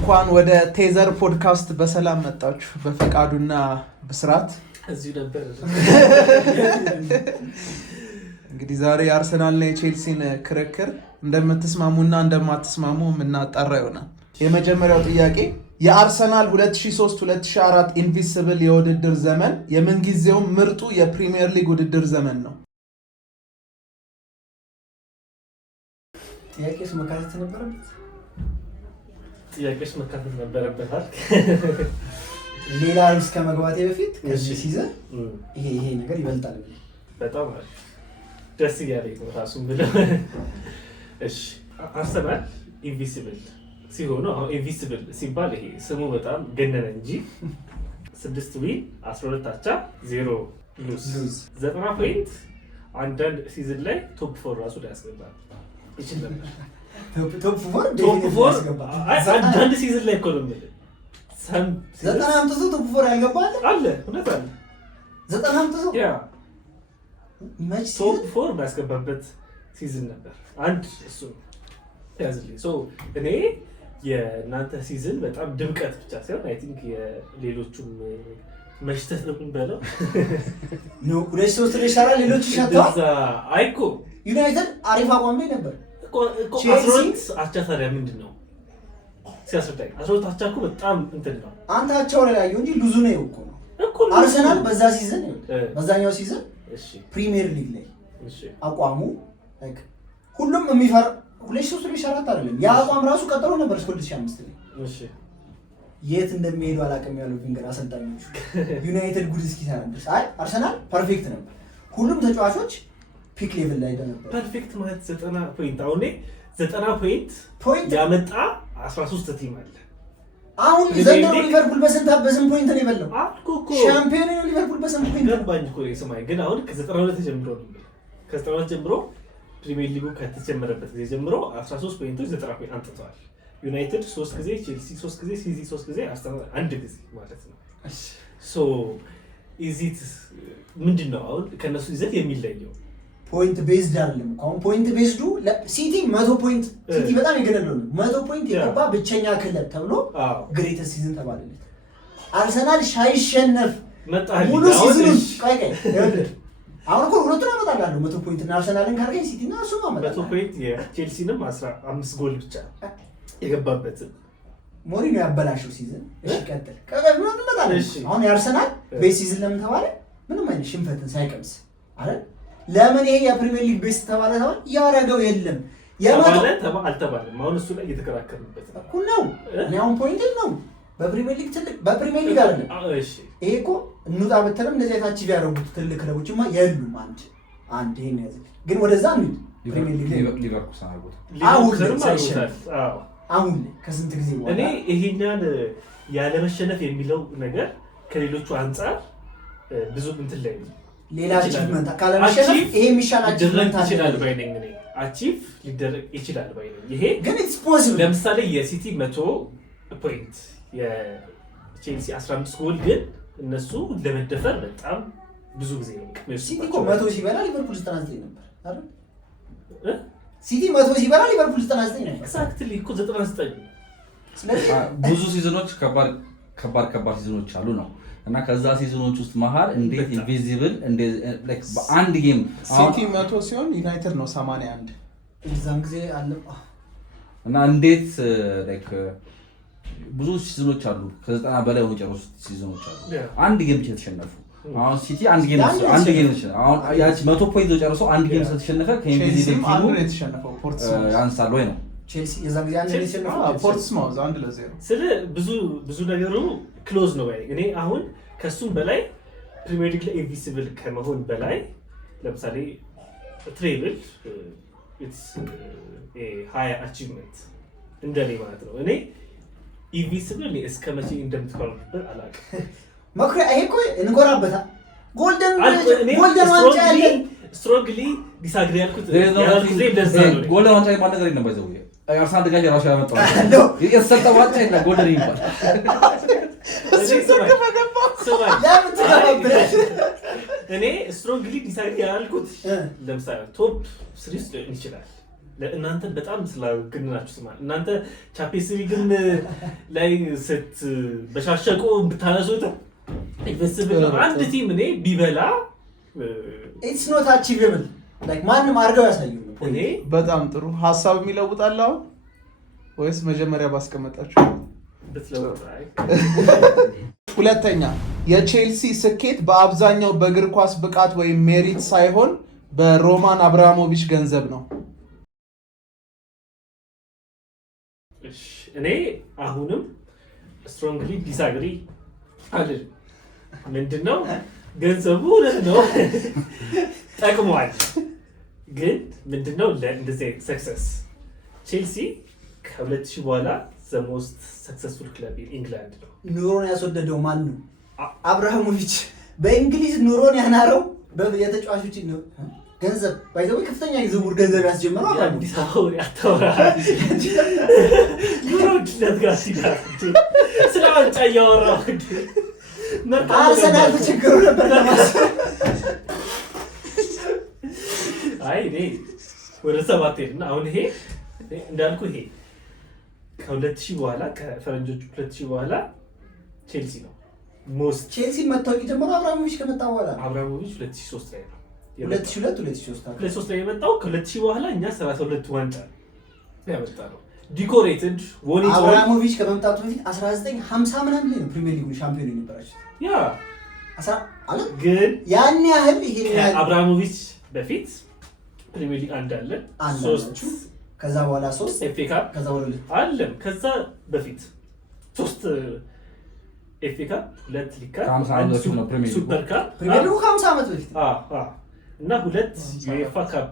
እንኳን ወደ ቴዘር ፖድካስት በሰላም መጣችሁ። በፈቃዱና ብስራት እዚሁ ነበር። እንግዲህ ዛሬ የአርሰናልና የቼልሲን ክርክር እንደምትስማሙና እንደማትስማሙ የምናጣራ ይሆናል። የመጀመሪያው ጥያቄ የአርሰናል 2003-2004 ኢንቪንሲብል የውድድር ዘመን የምንጊዜውም ምርጡ የፕሪሚየር ሊግ ውድድር ዘመን ነው። ጥያቄስ መካተት ነበረበት? ጥያቄስ መካተት ነበረበታል። ሌላ እስከ መግባቴ በፊት ከዚህ ሲዘን ይሄ ነገር ይበልጣል። በጣም አሪፍ ደስ እያለኝ ነው ራሱን ብለው። እሺ አርሰናል ኢንቪንሲብል ሲሆኑ አሁን ኢንቪንሲብል ሲባል ይሄ ስሙ በጣም ገነነ እንጂ 6 ዊን 12 አቻ 0 ሉዝ 90 ፖይንት አንዳንድ ሲዝን ላይ ቶፕ 4 ራሱ ላይ ያስገባል ይችል ነበር። ቶፕ 4 አንዳንድ ሲዝን ላይ እኮ ነው የምልህ። 90 አምጥቶ ቶፕ 4 ያልገባል አለ። እውነት አለ። 90 አምጥቶ ያ ቶፕ 4 ባስገባበት ሲዝን ነበር። አንድ እሱ ያዝልኝ። ሶ እኔ የእናንተ ሲዝን በጣም ድምቀት ብቻ ሳይሆን አይ ቲንክ የሌሎቹም መሽተት ነው የሚባለው ነው። 2-3 ይሻላል ሌሎች ይሻታል። አይኮ ዩናይትድ አሪፍ አቋም ላይ ነበር እኮ 12 አቻ ታዲያ ምንድን ነው ሲያስረዳኝ? 12 አቻ እኮ በጣም እንትን ነው። አንተ አቻው ላይ ያየው እንጂ ሉዙ ነው እኮ አርሰናል በዛ ሲዝን በዛኛው ሲዝን ፕሪሚየር ሊግ ላይ አቋሙ ላይክ ሁሉም የሚፈራ 2-3 አይደለም። ያ አቋም ራሱ ቀጥሎ ነበር እስከ 2005 ላይ። እሺ የት እንደሚሄዱ አላውቅም ያለው ፊንገር አሰልጣኞቹ ዩናይትድ ጉድ እስኪሰራ ድረስ አይ አርሰናል ፐርፌክት ነበር። ሁሉም ተጫዋቾች ፒክ ሌቭል ላይ ነበር። ፐርፌክት ማለት 90 ፖይንት አሁን 90 ፖይንት ያመጣ 13 ቲም አለ። አሁን ዘንድሮ ሊቨርፑል በስንት ፖይንት ነው የበላው? ሻምፒዮን ነው ሊቨርፑል በስንት ፖይንት ገባኝ እኮ የሰማይ ግን አሁን ከ92 ጀምሮ ነው ከ92 ጀምሮ ፕሪሚየር ሊጉ ከተጀመረበት ጊዜ ጀምሮ 13 ፖይንቶች 90 ፖይንት አንጥተዋል። ዩናይትድ 3 ጊዜ፣ ቼልሲ 3 ጊዜ፣ ሲቲ 3 ጊዜ፣ አርሰናል 1 ጊዜ ማለት ነው። ሶ ኢዚት ምንድነው አሁን ከነሱ ይዘት የሚለየው? ፖይንት ቤዝድ አይደለም። አሁን ፖይንት ቤዝዱ ሲቲ 100 ፖይንት ሲቲ በጣም የገነለው ነው። 100 ፖይንት የገባ ብቸኛ ክለብ ተብሎ ግሬተስት ሲዝን ተባለለት። አርሰናል ሳይሸነፍ ሙሉ ሲዝን ቆይ አሁን እኮ ሁለቱን አመጣላለሁ 100 ፖይንት እና አርሰናልን ካርገኝ ሲቲ እና እሱ ማለት 100 ፖይንት የቼልሲንም 15 ጎል ብቻ የገባበት ሞሪኖ ያበላሸው ሲዝን። እሺ ቀጥል ከገብ ነው ተመጣጣኝ። አሁን የአርሰናል ቤስ ሲዝን ለምን ተባለ? ምንም አይነት ሽንፈትን ሳይቀምስ አይደል? ለምን ይሄ የፕሪሚየር ሊግ ቤስ ተባለ? ያረገው የለም አልተባለም። አሁን እሱ ላይ እየተከራከርንበት እኮ ነው። እኔ አሁን ፖይንት ነው በፕሪሚየር ሊግ ትልቅ በፕሪሚየር ሊግ አይደለም። እሺ ይሄ እኮ እንውጣ ብትልም እንደዚህ አይታችሁ ያደረጉት ትልቅ ክለቦችማ የሉም። አንድ ይሄን ያዘ ግን ወደዛ ነው ፕሪሚየር ሊግ ሊቨርፑል ሳይሆን አሁን ከስንት ጊዜ በኋላ እኔ ይሄኛን ያለ መሸነፍ የሚለው ነገር ከሌሎቹ አንፃር ብዙ እንትን ላይ ሌላ አቺቭመንት ካለ መሸነፍ ይሄ የሚሻል አቺቭመንት ይችላል ባይነኝ እኔ አቺቭ ሊደረግ ይችላል ባይነኝ። ይሄ ግን ኢትስ ፖሲብል። ለምሳሌ የሲቲ 100 ፖይንት የቼልሲ 15 ጎል ግን እነሱ ለመደፈር በጣም ብዙ ጊዜ ነው። ሲቲ እኮ 100 ሲበላ ሊቨርፑል 99 ነበር አይደል? ሲቲ 100 ሲበላ ሊቨርፑል 99 ነበር። ኤግዛክትሊ እኮ 99። ስለዚህ ብዙ ሲዝኖች ከባድ ሲዝኖች አሉ ነው እና ከዛ ሲዝኖች ውስጥ መሃል እንዴት ኢንቪዚብል ላይክ በአንድ ጌም ሲቲ 100 ሲሆን ዩናይትድ ነው 81 እዛን ጊዜ አለ እና እንዴት ላይክ ብዙ ሲዝኖች አሉ ከ90 በላይ ሆኖ ጨርሶ ሲዝኖች አሉ አንድ ጌም ብቻ ተሸነፉ። አሁን ሲቲ አንድ ጌም አሁን ያቺ 100 ፖይንት ጨርሶ አንድ ጌም ስለተሸነፈ ከኢንቪዚብል ቲሙ የተሸነፈው ፖርትስማውዝ ያንሳል ወይ ነው። ቼልሲ የዛን ጊዜ አንድ የተሸነፈው ፖርትስማውዝ 1-0 ስለ ብዙ ነገሩ ክሎዝ ነው ባይ። እኔ አሁን ከሱም በላይ ፕሪሚየር ሊግ ላይ ኢንቪንሲብል ከመሆን በላይ ለምሳሌ ትሬብል ኢትስ ሃይ አቺቭመንት እንደኔ ማለት ነው። እኔ ኢንቪንሲብል እስከ መቼ እንደምትቆርበት አላውቅም። መኩሪያ ይሄ እኮ እንቆራበታ ጎልደን ዋንጫ ያለን ስትሮንግሊ ዲስአግሪ ያልኩት ጊዜ እንደዛ ነው። ጎልደን ዋንጫ ማለት ነገር የለም ባይዘው አርሰናል ደጋፊ ራሱ ያመጣው የተሰጠ ዋንጫ የለ ጎልደን ይባል እኔ ስትሮንግሊ ዲስአግሪ ያልኩት ለምሳሌ ቶፕ 3 ሊሆን ይችላል ለእናንተ በጣም ስላገነናችሁ ስማ እናንተ ቻምፒየንስ ሊግን ላይ በሻሸቁ ብታነሱት ኢንቨስቲብል አንድ ቲም እኔ ቢበላ ኢትስ ኖት አቺቬብል ላይክ ማንም አድርገው ያሳዩ እኔ በጣም ጥሩ ሀሳብ የሚለውጣል አሁን ወይስ መጀመሪያ ባስቀመጣችሁ ብትለውጣይ ሁለተኛ የቼልሲ ስኬት በአብዛኛው በእግር ኳስ ብቃት ወይም ሜሪት ሳይሆን በሮማን አብራሞቪች ገንዘብ ነው። እኔ አሁንም ስትሮንግሊ ዲስአግሪ አልል። ምንድነው ገንዘቡ ነው ጠቅሟል፣ ግን ምንድነው ለእንደዚህ ሰክሰስ ቼልሲ ከ2000 በኋላ ዘ ሞስት ሰክሰስፉል ክለብ ኢንግላንድ ነው። ኑሮን ያስወደደው ማን ነው? አብራሞቪች። በእንግሊዝ ኑሮን ያናረው የተጫዋቾች ገንዘብ ባይዘው ከፍተኛ የዝውውር ገንዘብ ያስጀመረው አዲስ አበባ ያተወራ ኑሮ ድለት ጋር ሲዳር ስለ ዋንጫ እያወራሁ አርሰናል ችግሩ ነበር ለማስ አይ እኔ ወደ 7 ሄድና አሁን ይሄ እንዳልኩ ይሄ ከ2000 በኋላ ከፈረንጆቹ 2000 በኋላ ቼልሲ ነው ሞስት ቼልሲ መታወቅ ጀመረው አብራሞቪች ከመጣ በኋላ። አብራሞቪች 2003 ላይ ነው 2002 ላይ የመጣው። ከ2000 በኋላ እኛ 32 ዋንጫ ያመጣነው ዲኮሬትድ ወኒቶ። አብራሞቪች ከመምጣቱ በፊት 1950 ምናምን ላይ ነው ፕሪሚየር ሊጉን ሻምፒዮን የነበራችው። ያ አለ ግን ያን ያህል ይሄ አብራሞቪች በፊት ፕሪሚየር ሊግ አንድ አለ 3 ከዛ በኋላ 3 ኤፍኤ ካፕ ከዛ በኋላ አለም ከዛ በፊት 3 ኤፍኤ ካፕ 2 ሊግ ካፕ ሱፐር ካፕ ፕሪሚየር ሊጉ 50 ዓመት በፊት እና 2 ዩኤፋ ካፕ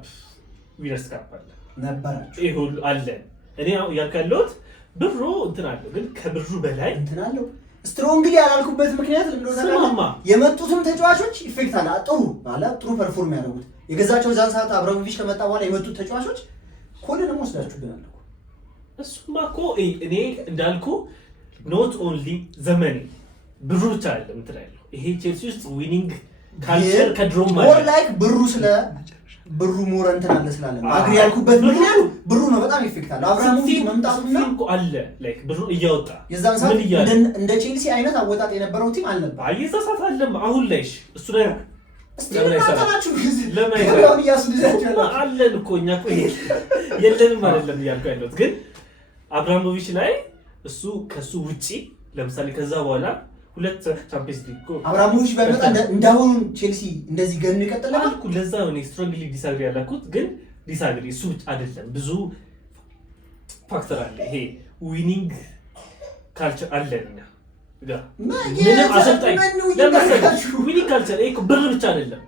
ዊነርስ ካፕ አለ ነበራችሁ። ይሄ ሁሉ አለ። እኔ ያልካለሁት ብሩ እንትን አለው፣ ግን ከብሩ በላይ እንትን አለው። ስትሮንግሊ ያላልኩበት ምክንያት ለምንድነው የመጡትም ተጫዋቾች ኢፌክት አለ። ጥሩ ፐርፎርም ያደረጉት የገዛቸው ዛን ሰዓት አብራሞቪች ከመጣ በኋላ የመጡት ተጫዋቾች ኮልንም ወስዳችሁብናል እኮ። እሱማ እኮ እኔ እንዳልኩ ኖት ኦንሊ ዘመን ብሩ ብቻ አይደለም እንትን ያለው ይሄ ቼልሲ ውስጥ ዊኒንግ ካልቸር ከድሮም ማለት ሞር ላይክ ብሩ ሞር እንትን አለ ስላለ አግሪ ያልኩበት ምክንያት ብሩ ነው። በጣም ኢፌክት አለ። አብራሞቪች መምጣቱና እኮ አለ ላይክ ብሩ እያወጣ የዛን ሰዓት እንደ ቼልሲ አይነት አወጣጥ የነበረው ቲም አልነበር። አየዛ ሰዓት አለም አሁን ላይ እሱ ላይ አለን እኮ እኛ እኮ የለንም አይደለም እያልኩ ያለሁት። ግን አብራሞቪች ላይ እሱ ከሱ ውጪ ለምሳሌ ከዛ በኋላ 2 ቻምፒየንስ ሊግ እኮ አብራሞቪች ባይመጣ እንዳሁን ቼልሲ እንደዚህ ገን ይቀጥላል አልኩ። ለዛ ነው እኔ ስትሮንግሊ ዲስአግሪ ያልኩት። ግን ዲስአግሪ እሱ ብቻ አይደለም፣ ብዙ ፋክተር አለ። ይሄ ዊኒንግ ካልቸር አለን እኛ ጋር ምንም አሰልጣኝ ዊኒንግ ካልቸር እኮ ብር ብቻ አይደለም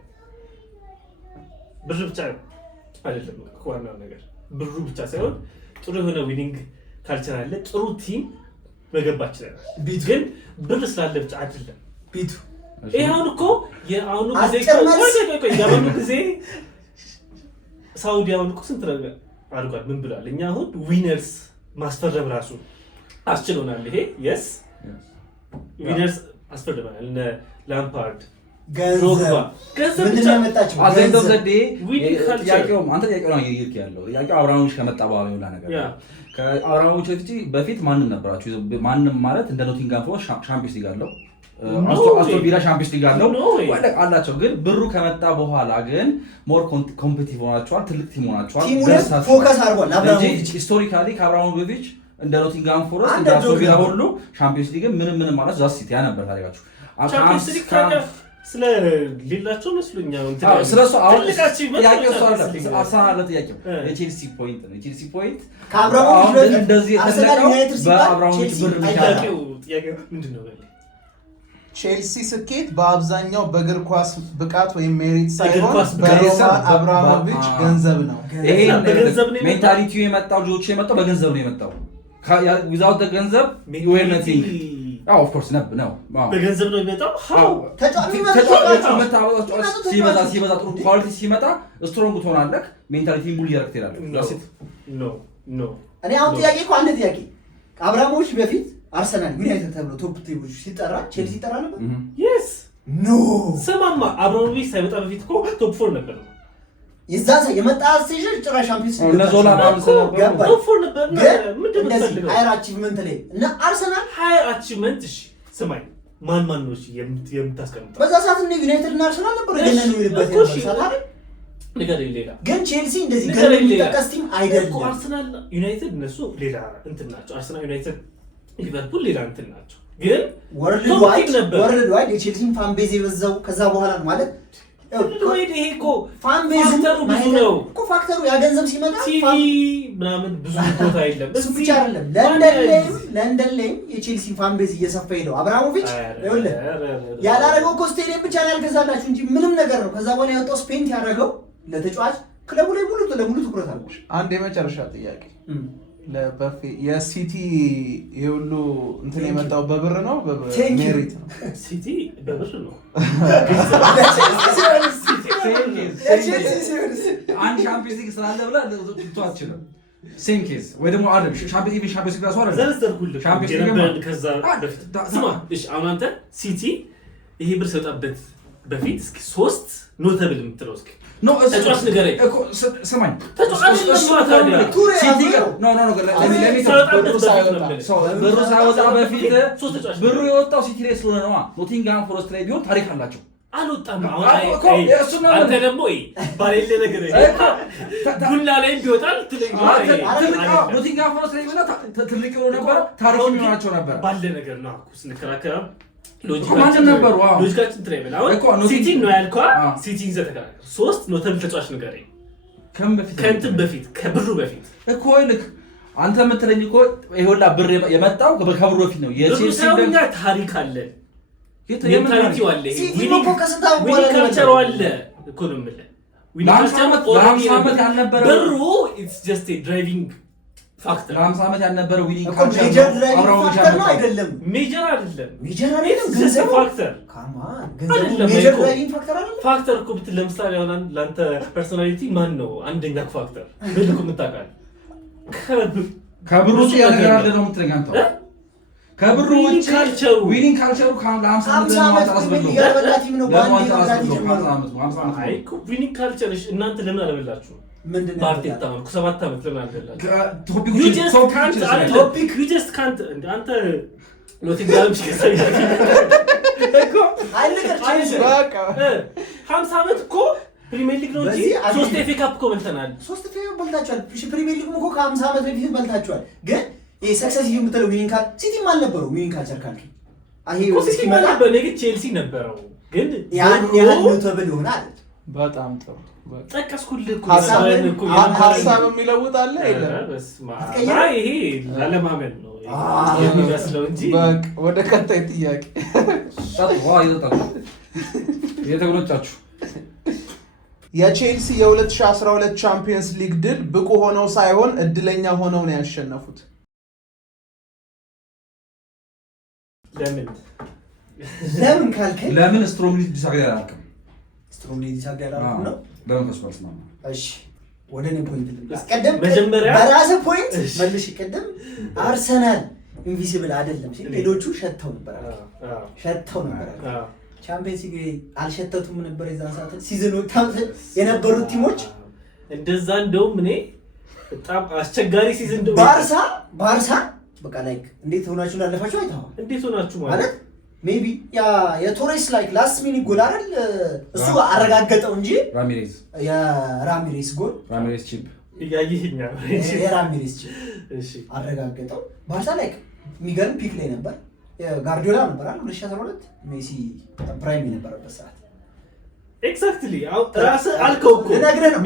ዋናው ነገር ብሩ ብቻ ሳይሆን ጥሩ የሆነ ዊኒንግ ካልቸር አለ። ጥሩ ቲም መገባች ይችላል። ግን ብር ስላለ ብቻ አይደለም ቢቱ። ይሄውን እኮ የአሁኑ ጊዜ ሳውዲ አሁን እኮ ስንት ነገር አድርጓል። ምን ብሏል? እኛ አሁን ዊነርስ ማስፈረም ራሱ አስችሎናል። ይሄ የስ ዊነርስ አስፈርደናል። እነ ላምፓርድ ገንዘብ ምንድን ነው ያመጣችው? አዘንደው ዘዴ ጥያቄው አንተ ጥያቄው ነው ይልክ ያለው ጥያቄው አብራሞቪች ከመጣ በኋላ ይውላ ነገር ከአብራሞቪች በፊት ማንም ነበራችሁ? ማንም ማለት እንደ ኖቲንጋም ፎረስት ሻምፒዮንስ ሊግ አለው፣ አስቶን ቪላ ሻምፒዮንስ ሊግ አለው አላቸው። ግን ብሩ ከመጣ በኋላ ግን ሞር ኮምፒቲቲቭ ሆናቸዋል፣ ትልቅ ቲም ሆናቸዋል። ፎከስ አድርጓል አብራሞቪች። ሂስቶሪካሊ ከአብራሞቪች እንደ ኖቲንጋም ፎረስት እንደ አስቶን ቪላ ሁሉ ሻምፒዮንስ ሊግ ምንም ማለት ዛስ ሲቲ ያ ነበር ታሪካችሁ። ቻምፒዮንስ ሊግ ስለ ሌላቸው መስሎኛል ስለሱ አሁን ጥያቄው አርሰናል ጥያቄው የቼልሲ ፖይንት ነው። የቼልሲ ፖይንት ከአብራሞቪች እንደዚህ የተለቀው በአብራሞቪች ብር ጥያቄው ምንድነው? ቼልሲ ስኬት በአብዛኛው በእግር ኳስ ብቃት ወይም ሜሪት ሳይሆን በሮማን አብራሞቪች ገንዘብ ነው። ይሄ ሜንታሊቲው የመጣው ልጆቹ የመጣው በገንዘብ ነው የመጣው። ዊዛውት ገንዘብ ዌር ነቲንግ ኦፍ ኮርስ ነው በገንዘብ ነው የሚመጣው። ሲበዛ ጥሩ ኳሊቲ ሲመጣ ስትሮንግ ትሆናለህ። ሜንታሊቲ ሙሉ እያደረግህ ትሄዳለህ። እኔ አሁን ጥያቄ እኮ አንድ ጥያቄ አብራሞቪች በፊት አርሰናል ዩናይትድ ተብሎ ቶፕ ቴቦች ሲጠራ ቼልሲ ይጠራ ነበር? የስ ኖ ስማማ አብራሞቪች ሳይመጣ በፊት እኮ ቶፕ 4 ነበር። የዛን የመጣ ስቴሽን ጭራሽ ሻምፒዮንስ ዞላ ሃየር አቺቭመንት ላይ እና አርሰናል ሃየር አቺቭመንት ስማኝ ማን ነው የምታስቀምጠው? በዛ ሰዓት እንደ ዩናይትድ እና አርሰናል ነበር ገነን የሚልበት ሰዓት ነገር ሌላ ግን ቼልሲ እንደዚህ ገነን የሚጠቀስ ቲም አይደለም። አርሰናል ዩናይትድ እነሱ ሌላ እንትን ናቸው። አርሰናል ዩናይትድ ሊቨርፑል ሌላ እንትን ናቸው። ግን ወርልድ ዋይድ የቼልሲን ፋን ቤዝ የበዛው ከዛ በኋላ ነው ማለት ይሄ እኮ ፋን ቤዙ ብዙ ነው እኮ ፋክተሩ ያ ገንዘብ ሲመጣ ቲቪ ምናምን ብዙ ቦታ የለም። እሱ ብቻ አይደለም ለንደን ላይም የቼልሲ ፋን ቤዝ እየሰፋ ሄደው አብራሞቪች ይኸውልህ ያላረገው እኮ ስቴዲየም ብቻ ነው ያልገዛላችሁ እንጂ ምንም ነገር ነው። ከዛ በኋላ ያወጣው ስፔንት ያደረገው ለተጫዋች ክለቡ ላይ ሙሉ ለሙሉ ትኩረት አድርጎ አንድ የመጨረሻ ጥያቄ ለበፌ የሲቲ የሁሉ እንትን የመጣው በብር ነው በሜሪት ነው? ሲቲ በብር ነው። አንድ ሻምፒዮንስ ሊግ ስላለ ብለህ ልትተው አትችልም። ሴም ኬዝ ወይ ደግሞ አይደለም ሻምፒዮንስ ሊግ ራሱ አይደለም ዘርዘርኩልህ። ከዛ በፊት ስማ እሺ፣ አሁን አንተ ሲቲ ይሄ ብር ሰጣበት በፊት እስኪ 3 ኖተብል የምትለው እስኪ ተጫዋች ንገረኝ እኮ ስማኝ። ተጫዋች ብሩ ሳይወጣ በፊት ብሩ የወጣው ሲቲ ላይ ስለሆነ ነዋ። ኖቲንግሃም ፎረስት ላይ ቢሆን ታሪክ አላቸው። አልወጣም። አንተ ደግሞ ባሌለ ነገር ቡና ላይ ቢወጣል ኖቲንግሃም ፎረስት ላይ ቢሆን ትልቅ የሆነ ነበረ፣ ታሪክ የሚሆናቸው ነበረ ባለ ነገር ነው ስንከራከራ ሎጂካችን ሲቲ ነው ያልከዋ። ሲቲን ዘተከራከር 3 ኖተብል ተጫዋች ንገረኝ ከእንትን በፊት ከብሩ በፊት እኮ ልክ አንተ የምትለኝ እኮ ይኸውልህ ብር የመጣው ከብሩ በፊት ነው። የቼልሲ ታሪክ አለ፣ ሜንታሊቲው አለ፣ ዊኒንግ ካልቸሩ አለ እኮ ነው የምልህ። ዊኒንግ ዓመት ያልነበረ ብሩ ኢትስ ጀስት ኤ ድራይቪንግ ፋክተር 50 ዓመት ያልነበረ ዊኒንግ ካልቸር ፋክተር ነው አይደለም። ሜጀር አይደለም ገንዘብ ፋክተር ሜጀር ድራይቪንግ ፋክተር አይደለም። ፋክተር እኮ ብትል ለምሳሌ አሁን ለአንተ ፐርሶናሊቲ ማን ነው አንደኛ ፋክተር ምን እኮ የምታውቃለህ? ከብሩ ውጭ ያነገር አለ ነው የምትለኝ አንተ? ከብሩ ውጭ ዊኒንግ ካልቸሩ ከ50 ዓመት አስበለው አይ እኮ ዊኒንግ ካልቸር እናንተ ለምን አለበላችሁ? ምንድነው ባርቴታ ነው 7 ዓመት ለምን አለበላችሁ? ዩ ጀስት ካንት አንተ ኖቲንግሃም ሲከሳይ እኮ አይልቀር በቃ 50 ዓመት እኮ ፕሪሚየር ሊግ ነው እንጂ 3 ኤፍ ኤ ካፕ እኮ በልተናል። 3 ኤፍ ኤ በልታችኋል። ፕሪሚየር ሊግ እኮ ከ50 ዓመት በፊት በልታችኋል። ግን ይሄ ሰክሰስ የምትለው ዊኒንግ ካል ሲቲም አልነበረው። ዊኒንግ ካልቸር ካልክ አይ ሲቲ ማለት በኔጌት ቼልሲ ነበረው። ግን ያን ኖተብል ይሆናል። በጣም ጥሩ ጠቀስኩልህ እኮ ሀሳብ የሚለውጥ አለ የለም። ይሄ ላለማመን ነው የሚመስለው እንጂ ወደ ቀጣይ ጥያቄ የተጎነጫችሁ የቼልሲ የ2012 ቻምፒየንስ ሊግ ድል ብቁ ሆነው ሳይሆን እድለኛ ሆነው ነው ያሸነፉት። ለምን ካልከኝ ለምን ስትሮንግሊ ዲስአግሪ አላልክም? ስትሮንግሊ ዲስአግሪ አላልኩም ነው። ለምን ከስፐርስ ነው? እሺ ወደ እኔ ፖይንት ልቀደም። መጀመሪያ በራስህ ፖይንት መልሽ። ቀደም አርሰናል ኢንቪዚብል አይደለም ሲል ሌሎቹ ሸተው ነበር ቻምፒየንስ ሊግ አልሸተቱም ነበር። የዛን ሰዓት ሲዝኑ የነበሩት ቲሞች እንደዛ እንደውም እኔ በጣም አስቸጋሪ ሲዝን እንደው ባርሳ በቃ ላይክ እንዴት ሆናችሁ ላለፋችሁ አይተዋል። እንዴት ሆናችሁ ማለት ሜቢ ያ የቶሬስ ላይክ ላስት ሚኒት ጎል አይደል እሱ አረጋገጠው እንጂ የራሚሬስ ጎል ራሚሬስ ቺፕ ያይህኛ የራሚሬስ ቺፕ እሺ አረጋገጠው። ባርሳ ላይክ የሚገርም ፒክ ላይ ነበር። ጋርዲዮላ ነበር አይደል 2012 ሜሲ ፕራይም የነበረበት ሰዓት ኤግዛክትሊ አው ራስ አልከው እኮ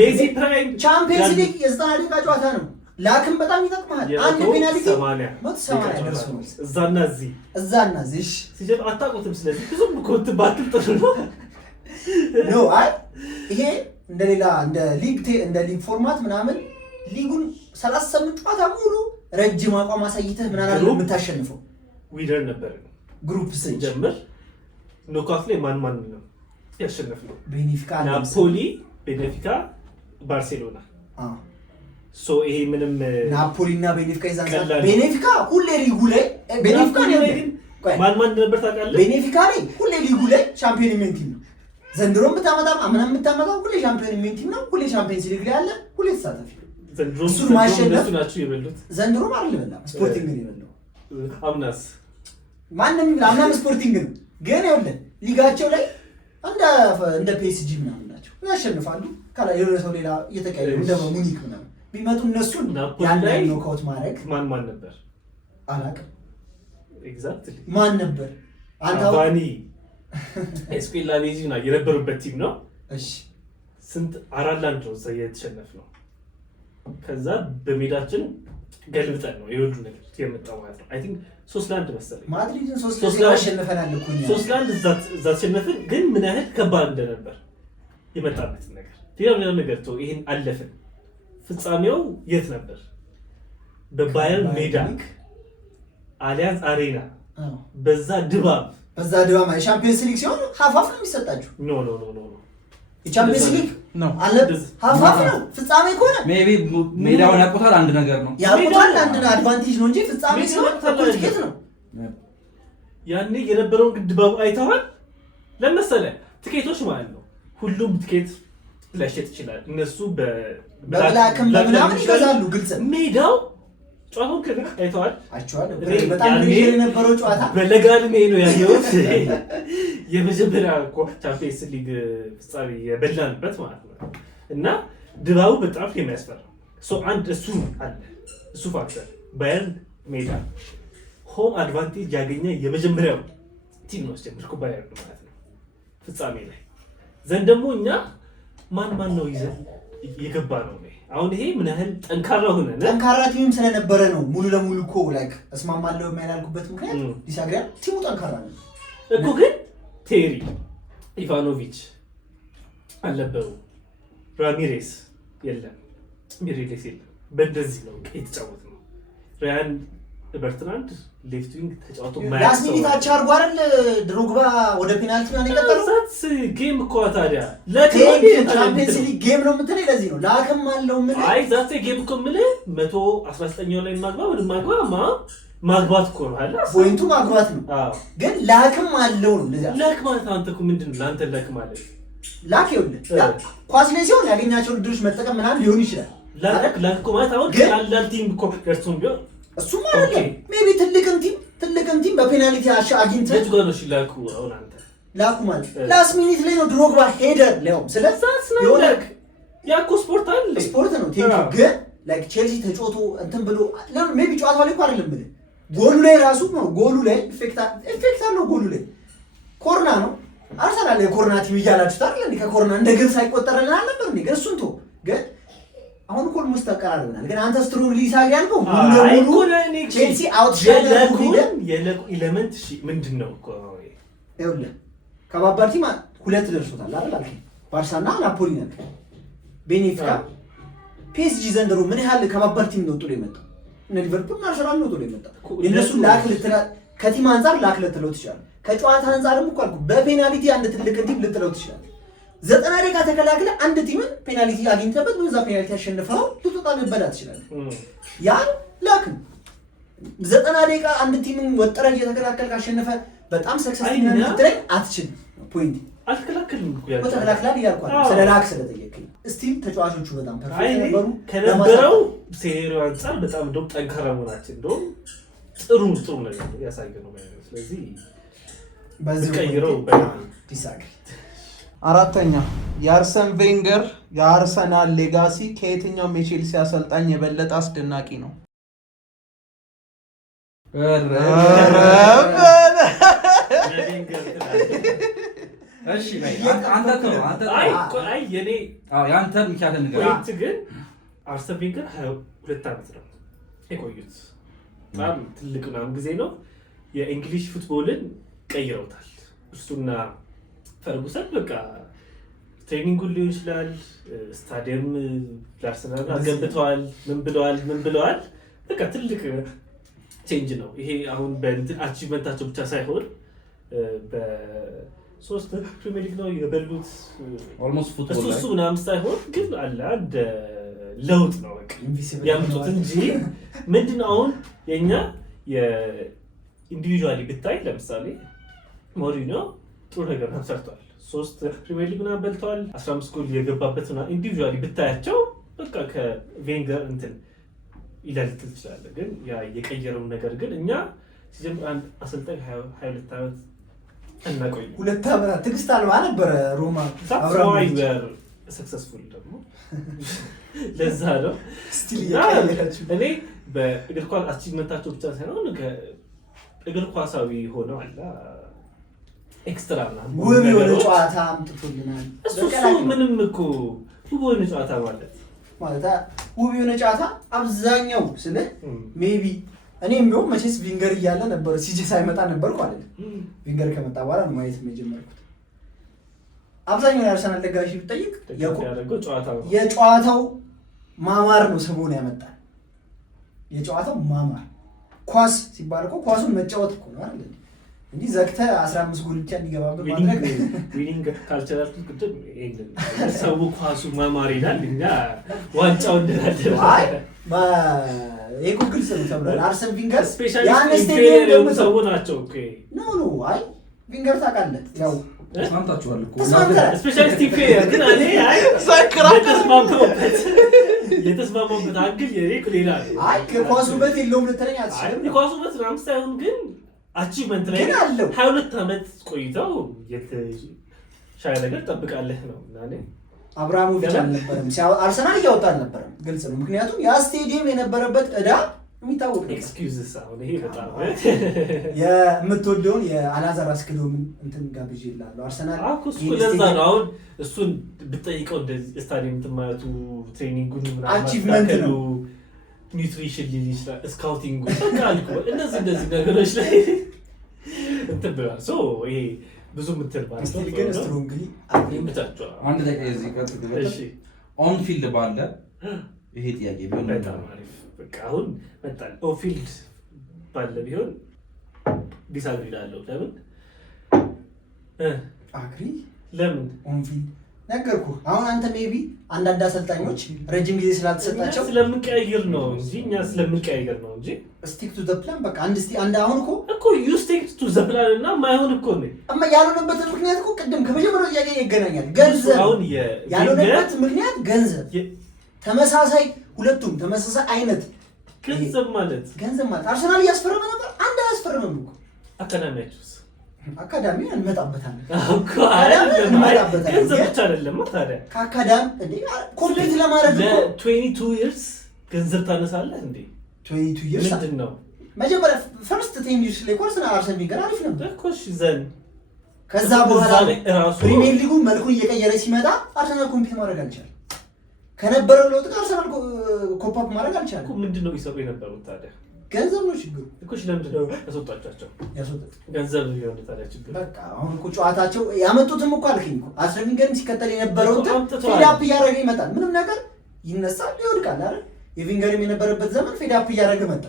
ሜሲ ፕራይም ቻምፒየንስ ሊግ የ90 ደቂቃ ጨዋታ ነው። ላክም በጣም ይጠቅማል። አንድ ፔናልቲ 180 ደርሷል። እዛና እዚህ ሲጀም አታውቁትም። ስለዚህ ብዙም ኮንት ባትል ጥሩ ነው ኖ አይ ይሄ እንደሌላ እንደ ሊግ ፎርማት ምናምን ሊጉን 38 ጨዋታ ሙሉ ረጅም አቋም አሳይተህ ምናምን አይደለም የምታሸንፈው። ዊነር ነበር ግሩፕ ጀምር ኖካውት ላይ ማን ነው ያሸነፈው? ቤኔፊካ፣ ናፖሊ፣ ቤኔፊካ፣ ባርሴሎና ሶ ይሄ ምንም ናፖሊ እና ቤኔፊካ ይዛን ቤኔፊካ ሁሌ ሊጉ ላይ ቤኔፊካ ማን ነበር ታውቃለህ? ቤኔፊካ ላይ ሁሌ ሊጉ ላይ ቻምፒዮን ኢቨንት ነው። ዘንድሮም ብታመጣም አምናም ብታመጣም ሁሌ ሻምፒዮን የሚሆን ቲም ነው። ሁሌ ቻምፒየንስ ሊግ ላይ ያለ፣ ሁሌ ተሳታፊ። እሱን ማሸነፍ ናችሁ የበሉት። ዘንድሮም አይደለም ስፖርቲንግ ነው የበላው። አምናስ ማንም ይብላ፣ አምናም ስፖርቲንግ ነው። ግን ይኸውልህ ሊጋቸው ላይ እንደ ፒኤስጂ ምናምን ናቸው ያሸንፋሉ። ከላይ የሆነ ሰው ሌላ እየተቀየሩ እንደ ሙኒክ ምናምን ቢመጡ እነሱን ያንን ኖካውት ማድረግ ማን ነበር አላውቅም። ኤግዛክትሊ ማን ነበር? አቫኒ ኤስፔላ ቤዚና የነበሩበት ቲም ነው። እሺ ስንት 4-1 ነው የተሸነፍነው። ከዛ በሜዳችን ገልብጠን ነው የወዱ ነገር የመጣው ማለት ነው። አይ ቲንክ 3-1 መሰለኝ ማድሪድን 3-1 አሸንፈናል እኮ እኛ 3-1 እዛ ተሸነፍን። ግን ምን ያህል ከባድ እንደነበር የመጣበት ነገር ሌላ ነገር ተው፣ ይሄን አለፍን። ፍጻሜው የት ነበር? በባየርን ሜዳ አሊያንስ አሬና በዛ ድባብ የቻምፒየንስ ሊግ ሲሆን ሀፋፍ ነው የሚሰጣችሁ። ኖ የቻምፒየንስ ሊግ አለ ሀፋፍ ነው። ፍጻሜ ከሆነ ሜቢ ሜዳውን ያውቁታል፣ አንድ ነገር ነው ያውቁታል፣ አንድ አድቫንቴጅ ነው እንጂ ፍጻሜ ሲሆን ትኬት ነው። ያኔ የነበረውን ድባቡ አይተዋል። ለምሳሌ ትኬቶች ማለት ነው ሁሉም ትኬት ላይሸጥ ይችላል። እነሱ በብላክም በምናምን ይገዛሉ። ግልጽ ሜዳው ጨዋታውን ከግራ አይተዋል። በጣም የነበረው ጨዋታ በለጋልሜ ነው ያየሁት። የመጀመሪያ ቻምፒየንስ ሊግ ፍጻሜ የበላንበት ማለት ነው። እና ድባቡ በጣም የሚያስፈራ አንድ እሱ አለ። እሱ ፋክተር ባየርን ሜዳ ሆም አድቫንቴጅ ያገኘ የመጀመሪያው ቲም ነው አስጀምርኩ ባየርን ማለት ነው ፍጻሜ ላይ ዘንድ ደግሞ እኛ ማን ነው ይዘን የገባ ነው። አሁን ይሄ ምን ያህል ጠንካራ ሆነ ጠንካራ ቲም ስለነበረ ነው ሙሉ ለሙሉ እኮ ላይክ እስማማለሁ የማይላልኩበት ምክንያት ዲሳግሪያ ቲሙ ጠንካራ ነው እኮ። ግን ቴሪ ኢቫኖቪች አልነበሩ፣ ራሚሬስ የለም፣ ሚሬሌስ የለም። በእንደዚህ ነው የተጫወት ነው። ራያን በርትራንድ ሌፍት ዊንግ ተጫውቶ ላስ ሚኒታች አርጎ አይደል ድሮግባ ወደ ፔናልቲ ነው የቀጠለው። ዛትስ ጌም እኮ ታዲያ ቻምፒየንስ ሊግ ጌም ነው የምትለኝ ለዚህ ነው ላክም አለው ምን አይ ዛትስ ጌም እኮ ምን 119ኛው ላይ ማግባት እኮ ነው አይደል? ፖይንቱ ማግባት ነው። ግን ላክም አለው ነው ለዛ ላክ ማለት አንተ እኮ ምንድነው ለአንተ ላክ ማለት ላክ ይኸውልህ ኳስ ላይ ሲሆን ያገኛቸውን ድሮች መጠቀም ምናምን ሊሆን ይችላል። ላክ እኮ ማለት አሁን ቀላል ቲም እኮ ደርሶም ቢሆን እሱም አይደለም ሜቢ ትልቅን ቲም በፔናልቲ አግኝተህ ለጅ ጎኖሽ ላኩ ማለት ላስ ሚኒት ላይ ነው ድሮግባ ሄደ ነው። ስለዚህ የሆነ ያኮ ስፖርት አለ ስፖርት ነው ቴንክ ግን ላይክ ቼልሲ ተጫውቶ እንትን ብሎ ሜቢ ጨዋታው ላይ አይደለም ብለ ጎሉ ላይ ራሱ ነው ጎሉ ላይ ኢፌክት አለው። ጎሉ ላይ ኮርና ነው አርሰናል የኮርና ቲም እያላችሁት አይደል እንዴ? ከኮርና እንደ ግብ ሳይቆጠርልን አልነበር እንዴ? ግን እሱን ተው ግን አሁን እኮ ሙሉ ተቀራርበናል። ግን አንተ ስትሮንግሊ ሳግ ያልከው ሙሉ ቼልሲ አውትሻይደር የለቁ ኤሌመንት እሺ ምንድነው እኮ ይኸውልህ ከባባር ቲም ሁለት ደርሶታል አይደል አልከኝ። ባርሳና ናፖሊ ነበር። ቤኔፊካ ፒኤስጂ ዘንድሮ ምን ያህል ከባባር ቲም ነው ጥሎ የመጣው? እነ ሊቨርፑል እና አርሰናል ነው ጥሎ የመጣው። የነሱ ከቲም አንፃር ላክ ልትለው ትችላለህ። ከጨዋታ አንፃር ደግሞ እኮ አልኩህ በፔናልቲ አንድ ትልቅ ቲም ልትለው ትችላለህ። 90 ደቂቃ ተከላክለ አንድ ቲምን ፔናልቲ አግኝተበት በዛ ፔናልቲ አሸንፈው ልትወጣ ልበላ ትችላለህ። ያን ላክ 90 ደቂቃ አንድ ቲምን ወጥረ እየተከላከልክ አሸነፈ በጣም ሰክሰስፉል ነህ ልትለኝ አትችልም። ፖይንት አልተከላከልም እኮ ያለው ተከላክላል እያልኩ ስለ ላክ ስለጠየቅኝ ስቲል ተጫዋቾቹ በጣም ፐርፌክት ነበሩ። ከነበረው ሴሪዮ አንፃር በጣም እንደውም ጠንካራ መሆናችን እንደውም ጥሩ ነገር ያሳየ ነው ማለት ነው። ስለዚህ በዚህ ቀይረው ዲሳግሪ አራተኛ የአርሰን ቬንገር የአርሰናል ሌጋሲ ከየትኛውም የቼልሲ አሰልጣኝ የበለጠ አስደናቂ ነው? እሺ አንተ ምክንያት ንገረኝ። ግን አርሰን ቬንገር 22 ዓመት ነው የቆዩት። በጣም ትልቅ ምናምን ጊዜ ነው። የእንግሊሽ ፉትቦልን ቀይረውታል። እሱና ፈርጉሰን በቃ ትሬኒንጉን ሊሆን ይችላል ስታዲየም ለአርሰናል አስገብተዋል። ምን ብለዋል በቃ ትልቅ ቼንጅ ነው ይሄ። አሁን በእንትን አቺቭመንታቸው ብቻ ሳይሆን በሶስት ፕሪሚየር ሊግ ነው የበሉት ኦልሞስት ፉትቦል ላይ እሱ ምናምን ሳይሆን ግን አለ አንድ ለውጥ ነው በቃ ያምጡት እንጂ ምንድነው አሁን የኛ የኢንዲቪጁዋሊ ብታይ ለምሳሌ ሞሪኒዮ ጥሩ ነገር ሰርቷል። 3 ፕሪሚየር ሊግ ምናምን በልተዋል። 15 ጎል የገባበት ምናምን ኢንዲቪጁዋሊ ብታያቸው በቃ ከቬንገር እንትን ይላል ትችላለህ። ግን ያ የቀየረውን ነገር ግን እኛ ሲጀምር አንድ አሰልጣኝ 22 ዓመት እናቆይ 2 ዓመት ትዕግስት አልባ ነበረ ሮማ አብራዊ ሰክሰስፉል ደግሞ ለዛ ነው ስቲል ያያችሁ። እኔ በእግር ኳስ አቺቭመንታቸው ብቻ ሳይሆን ከእግር ኳሳዊ ሆነው አላ ኤክስትራ ውብ የሆነ ጨዋታ አምጥቶልናል። እሱ ምንም እኮ ውብ የሆነ ጨዋታ ማለት ውብ የሆነ ጨዋታ አብዛኛው ስልህ ሜቢ እኔም ቢሆን መቼስ ቪንገር እያለ ነበር ሲጂ ሳይመጣ ነበርኩ አይደል? ቪንገር ከመጣ በኋላ ነው ማየት የጀመርኩት። አብዛኛው የአርሰናል ደጋፊ ብትጠይቅ የጨዋታው ማማር ነው ስሙን ያመጣል። የጨዋታው ማማር ኳስ ሲባል እኮ ኳሱን መጫወት እኮ ነው አይደል? እንዲህ ዘግተህ 15 ጎል ብቻ እንዲገባበት ማድረግ ዊኒንግ ካልቸራል ቅድም ሰው ኳሱ ማማር ይላል። እኛ ዋንጫው እንደናደረ አይ ይሄ ግልጽ ነው ተብሏል። አርሰን ቪንገር ያን ስቴዲየም ደግሞ ሰው ናቸው ኦኬ ኖ አይ ቪንገር ታውቃለህ ያው ተስማምታችኋል እኮ ስፔሻሊስት ፕሌየር ግን እኔ አይ የተስማማበት አንግል የሬክ ሌላ አይ ከኳሱ በት የለውም ልትለኝ አትችልም። የኳሱ በት ምናምን ሳይሆን ግን አቺቭመንት ላይ 22 ዓመት ቆይተው የተሻለ ነገር ጠብቃለህ ነው እና አብራሞቪች አልነበረም አርሰናል እያወጣ አልነበረም። ግልጽ ነው። ምክንያቱም ያ ስቴዲየም የነበረበት ዕዳ የሚታወቅ ነው። ኤክስኪውዝስ አሁን ይሄ በጣም የምትወደውን የአላዛር አስክዶምን እንትን ጋብዥ ይላሉ አርሰናል እሱ ለዛ ነው። አሁን እሱን ብትጠይቀው እንደዚህ ስታዲየም ትማያቱ ትሬኒንጉን ምናምን አቺቭመንት ነው። ኒውትሪሽን ሊል ይችላል ስካውቲንጉ በቃ አልኩ እንደዚህ ነገሮች ላይ እንትን ብሏል። ሶ ይሄ ብዙ ምትል ማለት ነው። ግን ስትሮንግሊ አብሪምታቸው አንድ ደቂቃ እዚህ ቀጥታ እሺ ኦን ፊልድ ባለ ይሄ ጥያቄ ቢሆን በጣም አሪፍ በቃ አሁን መጣል ኦን ፊልድ ባለ ቢሆን ዲስአግሪ እላለሁ። ለምን አግሪ ለምን ኦን ፊልድ ነገርኩህ። አሁን አንተ ሜቢ አንዳንድ አሰልጣኞች ረጅም ጊዜ ስላልተሰጣቸው ስለምንቀያየር ነው እንጂ እኛ ስለምንቀያየር ነው እንጂ ስቲክ ቱ ዘ ፕላን በቃ አንድ አሁን እኮ ዩ ስቲክ ቱ ዘ ፕላን እና ማይሆን እኮ ነው ያልሆነበትን ምክንያት እኮ ቅድም ከመጀመሪያው ጥያቄ ይገናኛል። ገንዘብ አሁን ያልሆነበት ምክንያት ገንዘብ ተመሳሳይ ሁለቱም ተመሳሳይ አይነት ገንዘብ ማለት አርሰናል እያስፈረመ ነበር። አንድ አያስፈረመም እኮ አካዳሚ እንመጣበታለን። ገንዘብ ብቻ አይደለም ታዲያ ከአካዳሚ እንዴ ኮምፕሊት ለማድረግ እኮ 22 years ገንዘብ ታነሳለህ እንዴ? 22 years ምንድን ነው መጀመሪያ ፈርስት 10 years ላይ ኮርስ ነው አርሰን ቪንገር አሪፍ ነበር እኮ ዘን ከዛ በኋላ ፕሪሚየር ሊጉ መልኩን እየቀየረ ሲመጣ አርሰናል ኮምፒት ማድረግ አልቻለም። ከነበረው ለውጥ ጋር አርሰናል ኮፓፕ ማድረግ አልቻለም። ምንድን ነው ይሰሩ የነበሩት ታዲያ? ገንዘብ ነው ችግሩ እኮ። ለምንድን ነው ያስወጣቻቸው? ገንዘብ ነው ታዲያ ችግሩ። በቃ አሁን እኮ ጨዋታቸው ያመጡትም እኮ አልከኝ እኮ አርሰን ቪንገርም ሲከተል የነበረው ፌዳፕ እያደረገ ይመጣል። ምንም ነገር ይነሳል ይወድቃል አይደል? የቪንገርም የነበረበት ዘመን ፌዳፕ እያደረገ መጣ።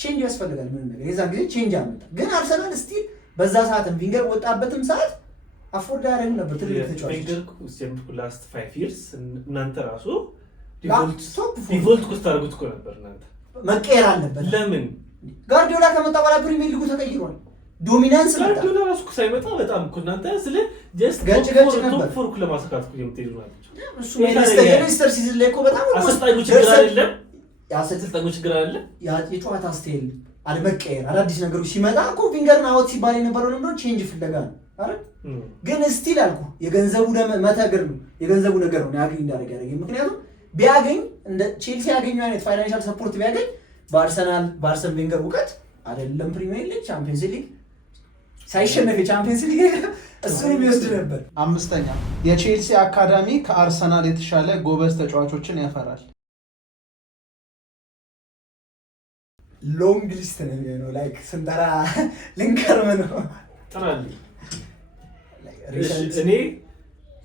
ቼንጅ ያስፈልጋል ምንም ነገር። የዛን ጊዜ ቼንጅ አመጣ። ግን አርሰናል ስቲል በዛ ሰዓትም ቪንገር ወጣበትም ሰዓት አፎርድ ያደረግ ነበር ትልቅ ተጫዋች ቪንገር ሲጀምር ላስት 5 years እናንተ ራሱ ዲቮልት ኮስት አድርጉት እኮ ነበር እናንተ መቀየር አለበት። ለምን ጋርዲዮላ ከመጣ በኋላ ፕሪሚየር ሊጉ ተቀይሯል። ዶሚናንስ መጣ። ጋርዲዮላ ራሱ ሳይመጣ በጣም እኮ እናንተ ስለ ጀስት ገጭ ነበር። ቶፕ 4 ለማሳካት እኮ የምትሄዱ ናቸው። እሱ የሌስተር ሲዝን ላይ እኮ በጣም አሰልጣኙ ችግር አይደለም፣ የአሰልጣኙ ችግር አይደለም። የጨዋታ ስታይል አለመቀየር፣ አዳዲስ ነገሮች ሲመጣ እኮ ቪንገርን አወት ሲባል የነበረው ደግሞ ቼንጅ ፍለጋ ነው አይደል? ግን ስቲል አልኩ የገንዘቡ መተግር ነው የገንዘቡ ነገር ነው ያገኝ እንዳደረገ ያደረገ ምክንያቱም ቢያገኝ እንደ ቼልሲ ያገኘው አይነት ፋይናንሻል ሰፖርት ቢያገኝ በአርሰን ቬንገር እውቀት አይደለም ፕሪሚየር ሊግ ቻምፒየንስ ሊግ ሳይሸነፍ የቻምፒየንስ ሊግ እሱንም ይወስድ ነበር። አምስተኛ የቼልሲ አካዳሚ ከአርሰናል የተሻለ ጎበዝ ተጫዋቾችን ያፈራል። ሎንግ ሊስት ነው የሚሆነው። ላይክ ስንጠራ ልንከርም ነው ጥራል። እኔ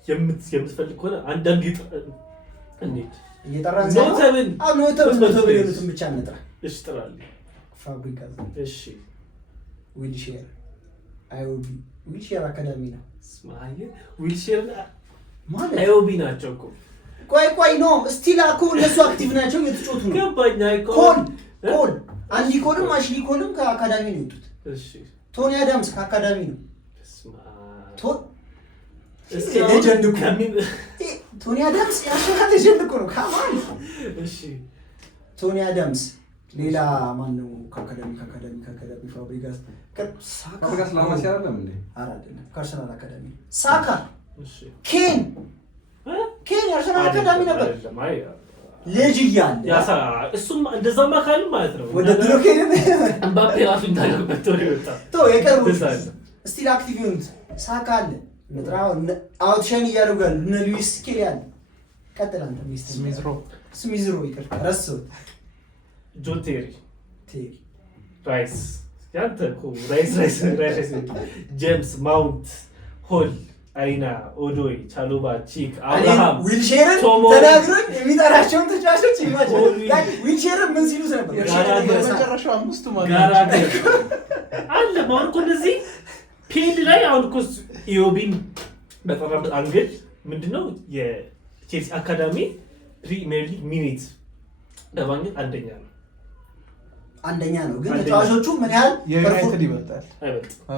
የምትፈልግ ከሆነ አንዳንድ እየጠራን ኖተብል ኖተብል ብቻ እንጥራ። እሺ ጥራል። ፋብሪካስ፣ እሺ ዊልሼር፣ አይኦቢ ዊልሼር አካዳሚ ነው። ስማየ ዊልሼር ማለት አይኦቢ ናቸው እኮ። ቆይ ኖ ስቲል እኮ እነሱ አክቲቭ ናቸው እየተጫወቱ ነው። ገባኝ። ኮል አንዲ ኮልም አሽሊ ኮልም ከአካዳሚ ነው የወጡት። እሺ ቶኒ አዳምስ ከአካዳሚ ነው። ሌጀንድ እኮ ቶኒ አዳምስ የአርሰናል ሌጀንድ እኮ ነው። ካማን እሺ ቶኒ አዳምስ ሌላ ማን ነው? ከአካዳሚ ፋብሪጋስ ላማሲ አይደለም እንዴ? አይደለም ከአርሰናል አካዳሚ ሳካ ኬን የአርሰናል አካዳሚ ነበር ልጅ እያለ እሱም እንደዛማ ካልም ማለት ነው ወደ ድሮ ኬን እምባፔ ራሱ እንዳለበት ቶሎ ይወጣ የቀርቡ ስቲል አክቲቭ ዩኒት ሳካ አለ አውትሻይን እያደረጉ ያሉ እነ ሉዊስ ስኬሊ አለ። ቀጥል አንተ ስሚዝሮ ይቅርታ ረሳሁት። ጆን ቴሪ ራይስ ያንተ ራይስ ጄምስ ማውንት ሆል አይና ኦዶይ ቻሎባ ቺክ አብርሃም ዊልሼርን ተናግረን የሚጠራቸውን ተጫዋቾች ይማጭ ዊልሼርን ምን ሲሉ ነበር? መጨረሻው አምስቱ ማለት አለ ማርኮ እንደዚህ ፔል ላይ አሁን እኮ ኢዮቢን በተራበት አንግል ምንድነው የቼልሲ አካዳሚ ፕሪሚየር ሊግ ሚኒት ለማግኘት አንደኛ ነው። ግን ተጫዋቾቹ ምን ያህል የዩናይትድ ይበልጣል?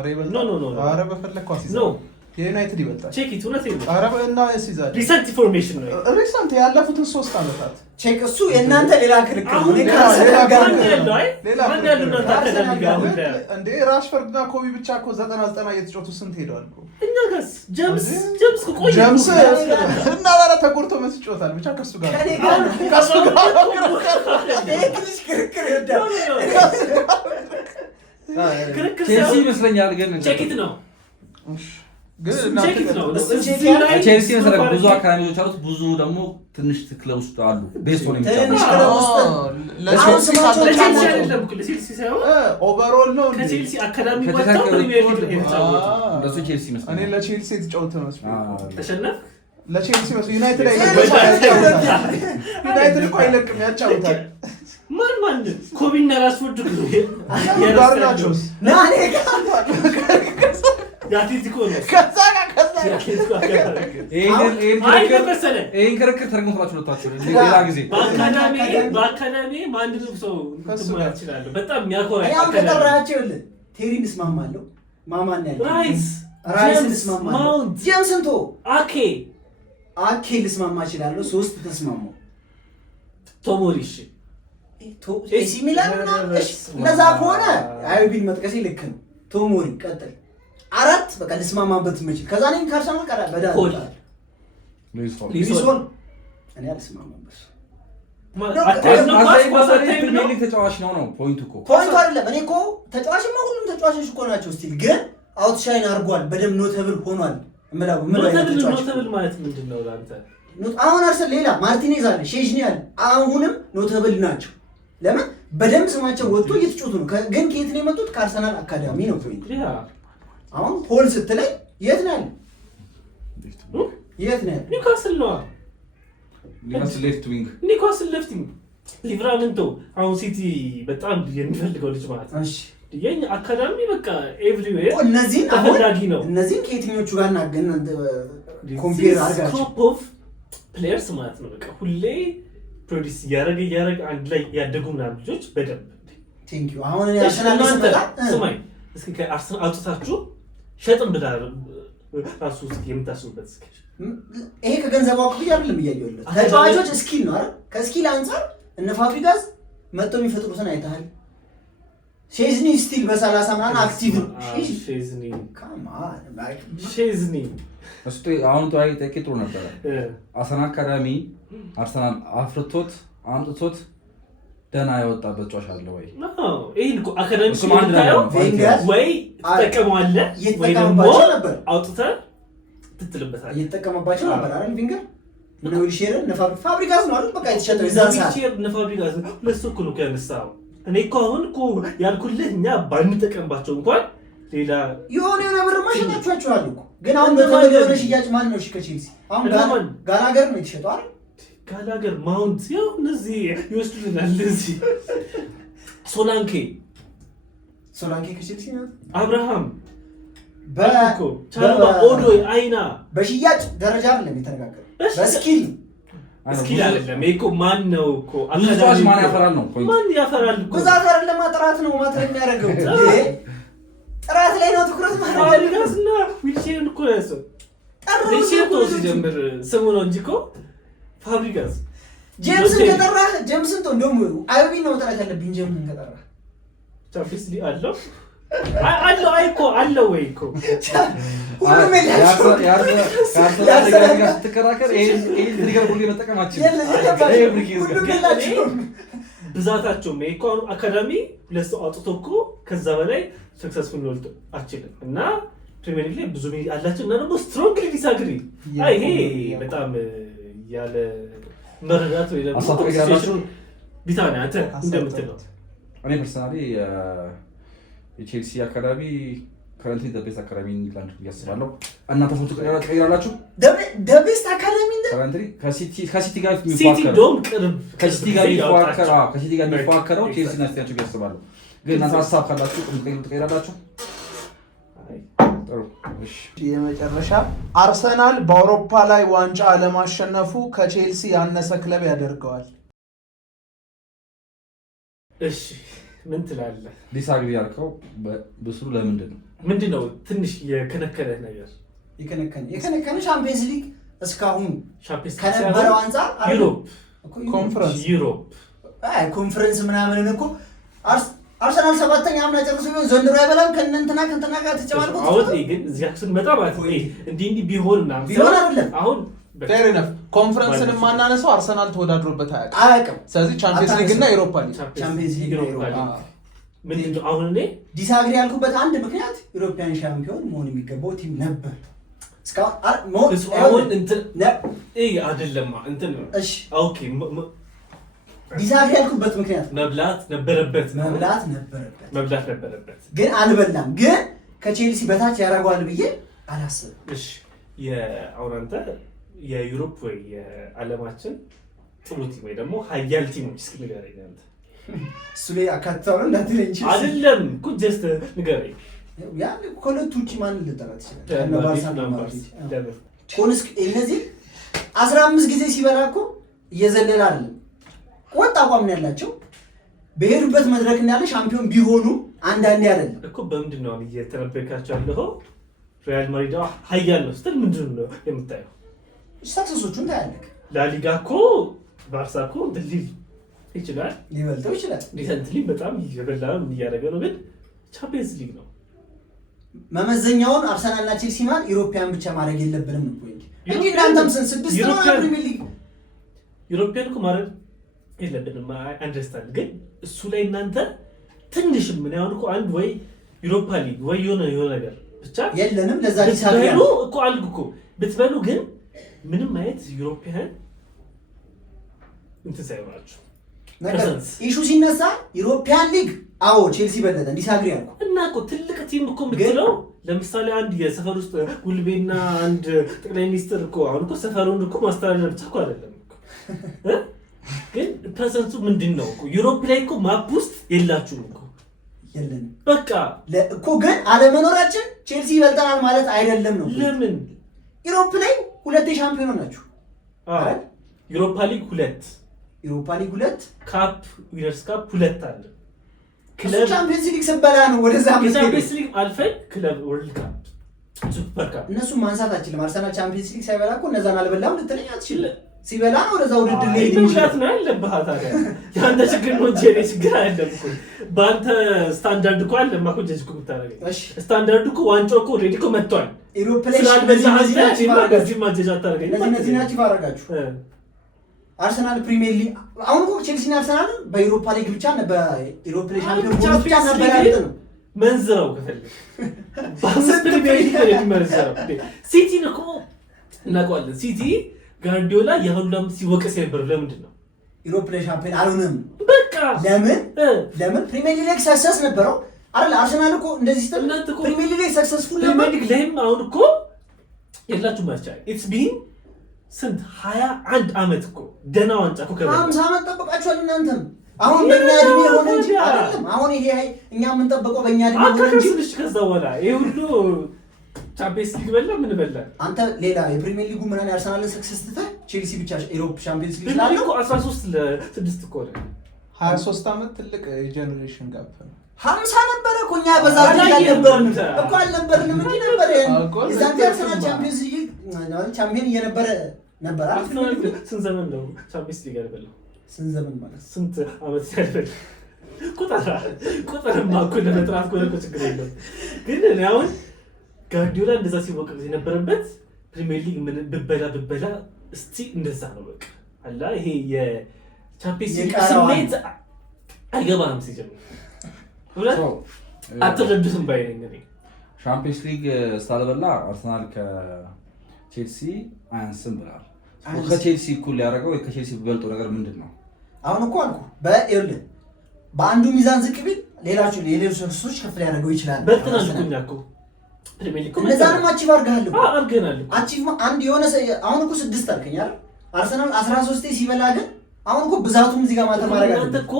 አይበልጥ ኖ አረ በፈለግኳ ሲዛ የዩናይትድ ይበልጣል። ቼክ ኢት እውነት ነው። አረ እና ሲዛ ሪሰንት ኢንፎርሜሽን ነው። ሪሰንት ያለፉትን 3 ዓመታት ቼክ እሱ የእናንተ ሌላ ክርክር ነው። ሌላ እንዴ ራሽፈርድና ኮቢ ብቻ እኮ 90 እየተጫወቱ ስንት ሄደዋል እኮ እኛ ጋርስ ጀምስ ቆይ እና ባላ ተጎርቶ መስጭ ይወጣል ብቻ ከሱ ጋር ቼልሲ ይመስለኛል ግን ቼክ ኢት ነው ቼልሲ መሰረት ብዙ አካዳሚዎች አሉት። ብዙ ደግሞ ትንሽ ክለብ ውስጥ አሉ። ቤስቶን ኦቨርኦል ነው ከቼልሲ አካዳሚ ወጣው ፕሪሚየር ሊግ የተጫወተው እንደሱ ቼልሲ ይመስላል። እኔ ለቼልሲ የተጫወተ ነው ተሸነፍ ለቼልሲ መስሎ ዩናይትድ እኮ አይለቅም ያጫውታል። ማን ኮቢና ራሽፎርድ ጋርናቾስ የአትሌቲኮ ነው። ይህን ክርክር ተረግሞላችሁ ሁለታችሁ ሌላ ጊዜ በአካዳሚ ማንንም ሰው ትማር ትችላለህ። በጣም የሚያኮራ ከጠራቸው የለ ቴሪን እስማማለሁ። ማማን ያለ ራይስ እስማማለሁ። ጄምስን ቶ አኬ ልስማማ እችላለሁ። 3 ተስማሙ። ቶሞሪሽ ኤሲ ሚላን እነዛ ከሆነ አይቢን መጥቀሴ ልክ ነው። ቶሞሪ ቀጥል 4 በቃ ልስማማበት የምችል ከዛ ነኝ ካርሰናል ቀራ በዳ ሉዊስ እኔ አልስማማበት ተጫዋች ነው ፖይንቱ አይደለም። እኔ እኮ ተጫዋችማ ሁሉም ተጫዋቾች እኮ ናቸው። ስቲል ግን አውትሻይን አድርጓል። በደንብ ኖተብል ሆኗል። ኖተብል ማለት ምንድን ነው ለአንተ? አሁን አርሰናል ሌላ ማርቲኔዝ አለ፣ ሼዝኒ አለ። አሁንም ኖተብል ናቸው። ለምን በደንብ ስማቸው ወጥቶ እየተጫወቱ ነው። ግን ከየት ነው የመጡት? ከአርሰናል አካዳሚ ነው ፖይንት። አሁን ሆል ስትለኝ የት ነው ያለው? ኒውካስል ነው። ኒውካስል ሌፍት ዊንግ ሊቨራምንቶ አሁን ሲቲ በጣም የሚፈልገው ልጅ ማለት ነው። የኛ አካዳሚ በቃ ኤቭሪዌር እነዚህን ተፈላጊ ነው። እነዚህን ከየትኞቹ ጋር እናገና ኮምፔር አድርጋችሁ ግሩፕ ኦፍ ፕሌየርስ ማለት ነው። በቃ ሁሌ ፕሮዲስ ያረገ አንድ ላይ ያደጉ ምናምን ልጆች በደንብ ቴንክ ዩ። አሁን እኔ አርሰናል ስማኝ እስኪ ከአርሰናል አውጥታችሁ ሸጥን ብላ ራሱ የምታስቡበት እስኪ ይሄ ከገንዘብ አውጥቶ አይደለም እያየሁልህ ተጫዋቾች ስኪል ነው አይደል? ከስኪል አንፃር እነ ፋብሪጋስ መጥተው የሚፈጥሩትን አይተሃል። ሼዝኒ ስቲል በ30 ምናምን አክቲቭ ነው። ሼዝኒ እሱ አሁን ጥሩ ነበረ። አርሰናል አካዳሚ አርሰናል አፍርቶት አምጥቶት ደህና ያወጣበት ጨዋታ አለ ወይ? ይሄን እኮ አካዳሚ ወይ ተጠቀመዋለህ ወይ ደግሞ አውጥተህ ትጥልበታለህ። እየተጠቀመባቸው ነበር አይደል? ቪንገር ነው ዊልሼርን ፋብሪጋስ ነው አይደል? በቃ የተሸጠው እዛ ሰዓት ፋብሪጋስ ነው። ለሱ እኮ ነው ያነሳው። እኔ እኮ አሁን እኮ ያልኩልህ እኛ ባንጠቀምባቸው እንኳን ሌላ የሆነ ብርማ ሸጣችኋቸዋል እኮ። ግን አሁን በተመገበ ሽያጭ ማን ነው ከቼልሲ አሁን ጋላገር ነው የተሸጠው አይደል? ጋላገር ማውንት ያው እነዚህ ይወስዱልናል። እዚህ ሶላንኬ ከቼልሲ ነው። አብርሃም ቻሎባ ኦዶይ አይና በሽያጭ ደረጃ አይደለም የተነጋገረው በስኪል አይደለም። እኮ ማን ነው እኮ አካዳሚ ማን ያፈራል ነው ማን ያፈራል እኮ ብዛት አይደለም ጥራት ነው ማተር የሚያደርገው። ጥራት ላይ ነው ትኩረት ማለት ነው። ዊልሼርን እኮ ያሰው ሲጀምር ስሙ ነው እንጂ እኮ ፋብሪጋስ ጄምስን ከጠራህ ጄምስን ተው እንደውም አይቢን ነው መጥራት ያለብኝ ጄምስን ከጠራህ ቻምፒየንስ ሊግ አለው አይኮ አለው ወይ እኮ ሁሉም ስትከራከር ይሄን ትሪገር ሁሉ መጠቀማችን ብዛታቸውም እኮ አካዳሚ ሁለት ሰው አውጥቶ እኮ ከዛ በላይ ሰክሰስፉል ነው አችልም እና ፕሪሚየር ሊግ ላይ ብዙ አላቸው እና ደግሞ ስትሮንግሊ ዲስአግሪ ይሄ በጣም ያለ መረዳት ወይ ደግሞ ሲቹዌሽን ቢታና አንተ እንደምትለው እኔ ፐርሰናሊ የቼልሲ አካዳሚ ከረንትሊ ደቤስት አካዳሚ ኢንግላንድ ያስባለሁ። እናንተ ፎቶ ቀይራላችሁ ደቤስት አካዳሚ ከረንትሊ ከሲቲ ጋር የሚፎካከረው ቼልሲ ናስቲያችሁ ያስባለሁ። ግን እናንተ ሀሳብ ካላችሁ ቀይራላችሁ። የመጨረሻ አርሰናል በአውሮፓ ላይ ዋንጫ አለማሸነፉ ከቼልሲ ያነሰ ክለብ ያደርገዋል። እሺ ምን ትላለህ? ዲስአግሪ ያልከው በስሩ ለምንድን ነው? ምንድነው ትንሽ የከነከነ ነገር? የከነከነ ሻምፒየንስ ሊግ እስካሁን ከነበረው አንፃር ኮንፈረንስ ምናምን እኮ አርሰናል 7ኛ አምና ጨርሶ ቢሆን ዘንድሮ አይበላም ከእንትና ጋር ተጨማልቆ አሁን ግን እዚህ አክሰን መጣ ማለት ነው እንዲህ ቢሆንና አይደለም አሁን ፌር ኢነፍ ኮንፈረንስን የማናነሳው አርሰናል ተወዳድሮበት አያውቅም። ስለዚህ ቻምፒየንስ ሊግ እና ዩሮፓ ሊግ ምንድነው አሁን እኔ ዲስአግሪ ያልኩበት አንድ ምክንያት ዩሮፒያን ሻምፒዮን መሆን የሚገባው ቲም ነበር እስካሁን እንትን አይደለም እንትን እሺ ኦኬ ዲስአግሪ ያልኩበት ምክንያት መብላት ነበረበት ግን አልበላም። ግን ከቼልሲ በታች ያደርገዋል ብዬ አላስብም። እሺ የአሁን አንተ የዩሮፕ ወይ የዓለማችን ጥሩ ቲም ወይ ደግሞ ሀያል ቲሞች እስኪ ንገረኝ አንተ። እሱ ላይ አካታው ነው እንዳትለኝ እንጂ አይደለም እኮ ጀስት ንገረኝ። ያ ከሁለቱ ውጪ ማን ልጠራት ይችላል? ኮንስክ እነዚህ 15 ጊዜ ሲበላ እኮ እየዘለለ አይደለም ወጥ አቋም ነው ያላቸው። በሄዱበት መድረክ እንዳለ ሻምፒዮን ቢሆኑ አንዳንዴ አይደለም እኮ በምንድን ነው እየተነበካቸው ያለው? ሪያል ማድሪድ ሀያል ነው ስትል ምንድን ነው የምታየው? ሰክሰሶቹን ታያለህ። ላሊጋ እኮ ባርሳ እኮ ድልል ይችላል ሊበልጠው ይችላል። ዲሰንትሊ በጣም እየበላ ነው እያደረገ ነው። ግን ቻምፒየንስ ሊግ ነው መመዘኛውን። አርሰናልና ቼልሲ ማን ዩሮፒያን ብቻ ማድረግ የለብንም ነው ፖይንት እንጂ እናንተም ስድስት ነው ፕሪሚየር ሊግ ዩሮፒያን እኮ ማድረግ የለብንም አንደርስታንድ። ግን እሱ ላይ እናንተ ትንሽ ምን ያውን እኮ አንድ ወይ ዩሮፓ ሊግ ወይ የሆነ ነገር ብቻ የለንም። ለዛ ዲሳግሪ እኮ አልኩ እኮ ብትበሉ ግን ምንም አይነት ዩሮፒያን እንትን ሳይሆናችሁ ነገር ኢሹ ሲነሳ ዩሮፒያን ሊግ አዎ ቼልሲ በለጠ ዲሳግሪ አልኩ እና እኮ ትልቅ ቲም እኮ የምትለው ለምሳሌ አንድ የሰፈር ውስጥ ጉልቤና አንድ ጠቅላይ ሚኒስትር እኮ አሁን እኮ ሰፈሩን እኮ ማስተዳደር ብቻ እኮ አይደለም እኮ ግን ፐርሰንቱ ምንድን ነው እኮ ዩሮፕ ላይ እኮ ማፕ ውስጥ የላችሁም እኮ የለንም በቃ እኮ ግን አለመኖራችን ቼልሲ ይበልጠናል ማለት አይደለም ነው። ለምን ዩሮፕ ላይ ሁለት ሻምፒዮን ናችሁ አይደል? ዩሮፓ ሊግ 2 ካፕ ዊነርስ ካፕ 2 አለ። ክለብ ቻምፒየንስ ሊግ ሰበላ ነው ወደዛ ቻምፒየንስ ሊግ አልፈን ክለብ ወርልድ ካፕ ሱፐር ካፕ እነሱ ማንሳት አችልም። አርሰናል ቻምፒየንስ ሊግ ሳይበላ እኮ እነዛን አልበላም ልትለኝ አትችልም። ሲበላ ነው ወደዛ ውድድር ላይ ይችላል ነው ያለብህ ታዲያ ያንተ ችግር ነው እንጂ የኔ ችግር አይደለም እኮ በአንተ ስታንዳርድ እኮ አለ ማኮ ጀጅ እኮ የምታደርገኝ ስታንዳርድ እኮ ዋንጫው እኮ ኦልሬዲ እኮ መጥቷል። ዩሮፕ ላይ በዚህ ማጀጅ አታደርገኝ እነዚህ ናችሁ ባረጋችሁ አርሰናል ፕሪሚየር ሊግ አሁን እኮ ቼልሲና አርሰናል በዩሮፓ ሊግ ብቻ በዩሮፕ ላይ ሻምፒዮን ብቻ ነበር ያለው ነው መንዝረው ከፈለክ ባንስ ፕሪሚየር ሊግ ላይ መንዝረው ሲቲን እኮ እናውቀዋለን። ሲቲ ጋርዲዮላ የሁሉም ሲወቀስ ነበር። ለምንድን ነው ዩሮፕ ላይ ሻምፒዮን አልሆነም? በቃ ለምን ፕሪሚየር ሊግ ሰክሰስ ነበረው አይደል? አርሰናል እኮ እንደዚህ ፕሪሚየር ሊግ ሰክሰስፉል ነበር። ፕሪሚየር ሊግ ላይም አሁን እኮ የላችሁም ማስቻል ኢትስ ቢን ስንት 21 ዓመት እኮ ደህና ዋንጫ እኮ 50 ዓመት ጠብቃችኋል እናንተም። አሁን በእኛ እድሜ ሆነ እንጂ አይደለም። አሁን ይሄ እኛ የምንጠብቀው በእኛ እድሜ ሆነ እንጂ ከዛ በኋላ ይሄ ሁሉ ቻምፒየንስ ሊግ በላ ምን በላ አንተ ሌላ የፕሪሚየር ሊጉ ምን አርሰናልን ሰክሰስ ትተህ ቼልሲ ብቻ ዩሮፕ ቻምፒየንስ ሊግ ስላለው እኮ 13-6 እኮ ነው 23 ዓመት ትልቅ የጀነሬሽን ጋፕ ነው። 50 ነበረ እኮ እኛ በዛ አልነበርንም እንጂ ነበር የዛን አርሰናል ቻምፒየንስ ሊግ ቻምፒየን እየነበረ ነበር አይደል? ስንት ዘመን ነው ቻምፒየንስ ሊግ ያልበላው? ስንት ዘመን ማለት ስንት ዓመት ያልበላ ቁጥርማ እኮ ለመጥራት እኮ ችግር የለውም። ግን እኔ አሁን ጋርዲዮላ እንደዛ ሲወቅስ የነበረበት ፕሪሚየር ሊግ ምን ብበላ እስቲ እንደዛ ነው በቃ አላ ይሄ የቻምፒየንስ ሊግ ስሜት አይገባም ሲጀምር ሁለት አትረዱትም ባይነኝ ነኝ። ቻምፒየንስ ሊግ ስታልበላ አርሰናል ከቼልሲ አያንስም ብላል። ከቼልሲ እኩል ሊያደርገው ወይ ከቼልሲ ቢበልጠው ነገር ምንድን ነው? አሁን እኮ አልኩ በአንዱ ሚዛን ዝቅ ቢል ሌሎች ሰክሶች ከፍ ሊያደርገው ይችላል። በልተናል እኮ እነዛንም አቺቭ አድርገሃል እኮ አድርገናል። አቺቭ አንድ የሆነ አሁን እኮ 6 አልከኝ አይደል? አርሰናል 13 ሲበላ ግን አሁን እኮ ብዛቱም እዚህ ጋር ማተማረግ አለ እኮ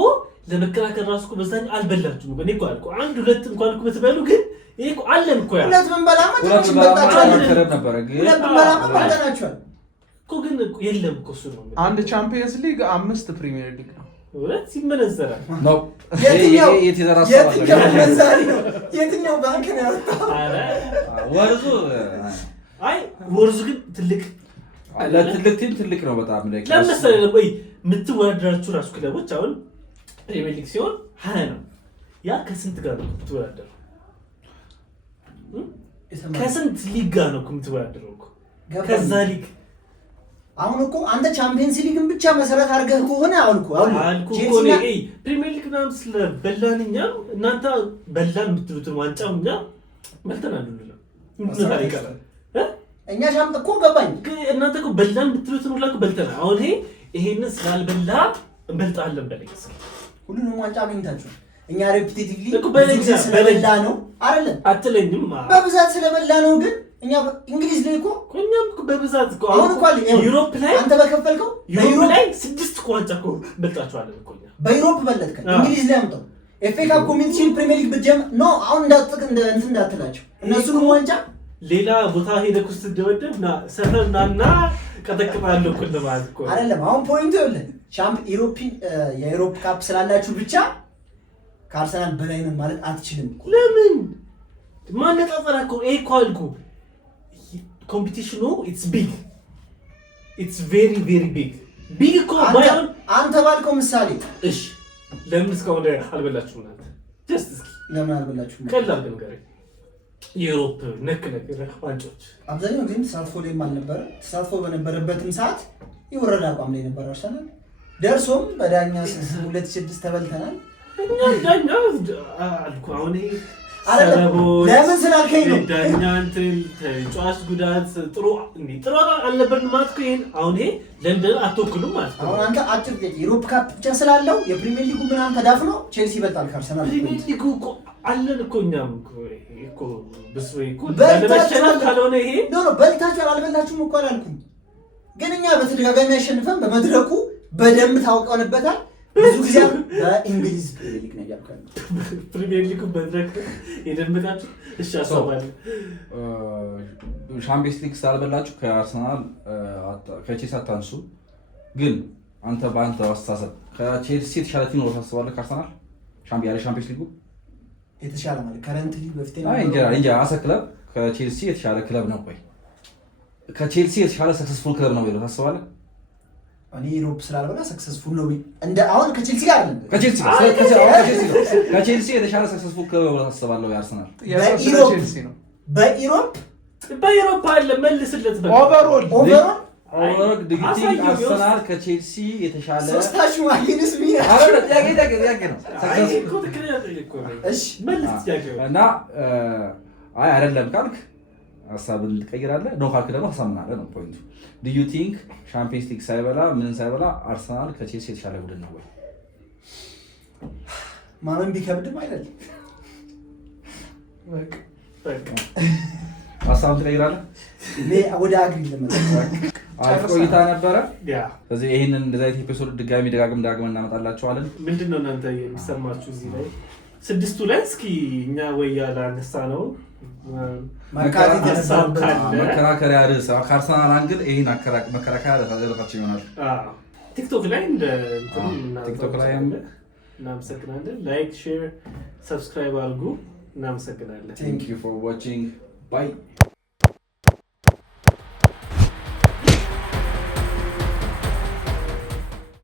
ለመከራከር ራሱ እኮ በዛኝ አልበላችሁም። እኔ እኮ አልኩ አንድ ሁለት እንኳን እኮ ብትበሉ ግን ይሄ እኮ አለን እኮ ያ ሁለት ብንበላማ ትንሽ በልታችኋል እኮ ግን የለም እኮ እሱ ነው። አንድ ቻምፒየንስ ሊግ 5 ፕሪሚየር ሊግ ነው። ሁለት ሲመነዘራል ነው የትኛው ባንክ ነው ያወጣው? ወርዙ ግን ትልቅ ለትልቅ ቲም ትልቅ ነው በጣም ለምሳሌ ወይ የምትወዳደራችሁ ራሱ ክለቦች አሁን ፕሪሚየር ሊግ ሲሆን 20 ነው። ያ ከስንት ጋር ነው የምትወዳደረው? ከስንት ሊግ ጋር ነው የምትወዳደረው እኮ ከዛ ሊግ። አሁን እኮ አንተ ቻምፒየንስ ሊግን ብቻ መሰረት አድርገህ ከሆነ አልኩ ፕሪሚየር ሊግ ምናምን ስለበላን እኛ እናንተ በላን የምትሉትን ዋንጫው እኛ በልተናል ነው ምንድን ነው ይቀራል እኛ ሻምጥ እኮ ገባኝ። እናንተ እኮ በላን የምትሉትን ሁላ እኮ በልተናል። አሁን ይሄንን ስላልበላ እንበልጣለን በለኝ። ሁሉንም ዋንጫ አግኝታችሁ እኛ ሬፒቲቲቭሊ ስለበላ ነው አይደለም አትለኝም። በብዛት ስለበላ ነው ግን እኛ እንግሊዝ ላይ እኮ እኛም እኮ በብዛት እኮ አሁን እኮ ዩሮፕ ላይ አንተ በከፈልከው ዩሮፕ ላይ 6 ዋንጫ እኮ በልጣችኋል እኮ እኛ በዩሮፕ በለጥከ እንግሊዝ ላይ አምጣው ኤፍ ኤ ካፕ ኮሚኒቲ ፕሪሚየር ሊግ ብትጀምር ኖ አሁን እንትን እንዳትላቸው እነሱንም ዋንጫ ሌላ ቦታ ሄደህ እኮ ስትደበደብ ና ሰፈር ናና ቀጠቅጣለሁ እኮ ለማለት እኮ አይደለም። አሁን ፖይንቱ ይኸውልህ የዩሮፕ ካፕ ስላላችሁ ብቻ ከአርሰናል በላይ ነን ማለት አትችልም እኮ። ለምን ማነጻጸር እኮ እኮ አልኩ ኮምፒቲሽኑ ኢትስ ቢግ ኢትስ ቬሪ ቬሪ ቢግ እኮ ባይሆን አንተ ባልከው ምሳሌ እሺ ለምን እስካሁን አልበላችሁም እናንተ? ጀስት እስኪ ለምን አልበላችሁም? ቀላል ንገረኝ። የዩሮፕ ነክ ነገር ዋንጫዎች አብዛኛው ግን ተሳትፎ ላይም አልነበረ። ተሳትፎ በነበረበትም ሰዓት የወረደ አቋም ላይ ነበር አርሰናል። ደርሶም በዳኛ 2-6 ተበልተናል። እኛ ዳኛ አልኩ አሁን ለምን ስላልከኝ ነው ዳኛ እንትን ተጫዋች ጉዳት ጥሩ አልነበርንም ማለት እኮ ይሄን አሁን ይሄ ለንደን አትወክሉም ማለት ነው። አሁን አንተ አጭር ዩሮፕ ካፕ ብቻ ስላለው የፕሪሚየር ሊጉ ምናምን ተዳፍኖ ቼልሲ ይበልጣል ከአርሰናል። ፕሪሚየር ሊጉ እኮ አለን እኮ እኛም እኮ በስዌ እኮ ለመሸነፍ ካልሆነ ይሄ ኖ በልታችኋል አልበላችሁም እኮ አላልኩም። ግን እኛ በተደጋጋሚ ያሸንፈን በመድረኩ በደንብ ታውቀንበታል። ብዙ ጊዜ በእንግሊዝ ፕሪሚየር ሊግ ነው ያልከው ፕሪሚየር ሊጉ በድረክ የደምቃችሁ እሺ አሳባለሁ። ቻምፒየንስ ሊግ ስላልበላችሁ ከአርሰናል ከቼልሲ አታንሱ። ግን አንተ በአንተ አስተሳሰብ ከቼልሲ የተሻለ ቲም ነው ታስባለህ? ከአርሰናል ቻምፒየንስ ሊጉ የተሻለ ማለት ከረንትሊ በፊት ነው እንጂ አሰ ክለብ ከቼልሲ የተሻለ ክለብ ነው ወይ? ከቼልሲ የተሻለ ሰክሰስፉል ክለብ ነው ወይ ታስባለህ? እኔ ዩሮፕ ስላልበላ ሰክሰስፉል ነው እንደ አሁን ከቼልሲ ጋር አይደለም። ከቼልሲ የተሻለ ሰክሰስፉል ክለብ ነው ታስባለህ? ያርሰናል በዩሮፕ አለ መልስለት ኦቨርኦል አርሰናል ከቼልሲ የተሻለ ሶስታሽ ማግኘትስ ሚና ጥያቄ ነው። እና አይ አይደለም ካልክ ሀሳብን ትቀይራለህ፣ ነው ካልክ ደግሞ ታሳምናለህ ነው ፖይንቱ። ዱ ዩ ቲንክ ቻምፒየንስ ሊግ ሳይበላ ምን ሳይበላ አርሰናል ከቼልሲ የተሻለ ቡድን ነው ወይ? ማመን ቢከብድም አይደለም። ሀሳብን ትቀይራለህ። ወደ አግሪ አሪፍ ቆይታ ነበረ። ስለዚህ ይህንን እንደዚህ አይነት ኤፒሶድ ድጋሚ ደጋግመን እናመጣላችኋለን። ምንድን ነው እናንተ የሚሰማችሁ እዚህ ላይ 6ቱ ላይ እስኪ እኛ ወይ ያላነሳ ነው መከራከሪያ ርዕስ ከአርሰናል አንግል ይህን መከራከሪያ ርዕሳችን ይሆናል። ቲክቶክ ላይ እናመሰግናለን። ላይክ፣ ሼር፣ ሰብስክራይብ አድርጉ። እናመሰግናለን። ቴንክ ዩ ፎር ዋቺንግ ባይ